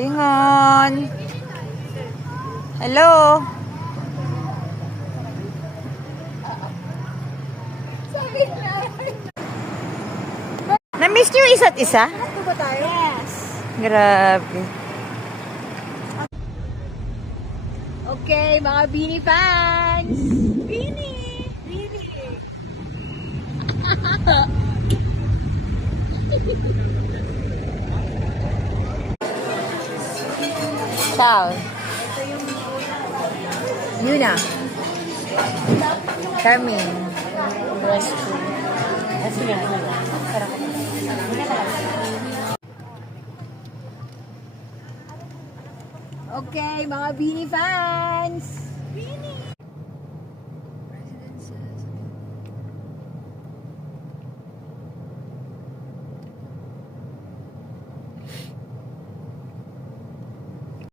Lingon. Hello. Na-miss niyo isa't isa? Ito ba tayo? Yes. Grabe. Okay, mga Beanie fans! Beanie! Beanie! Ciao. Yuna. Carmen. Rescue. Kasi nga. Okay, mga Beanie fans! Beanie!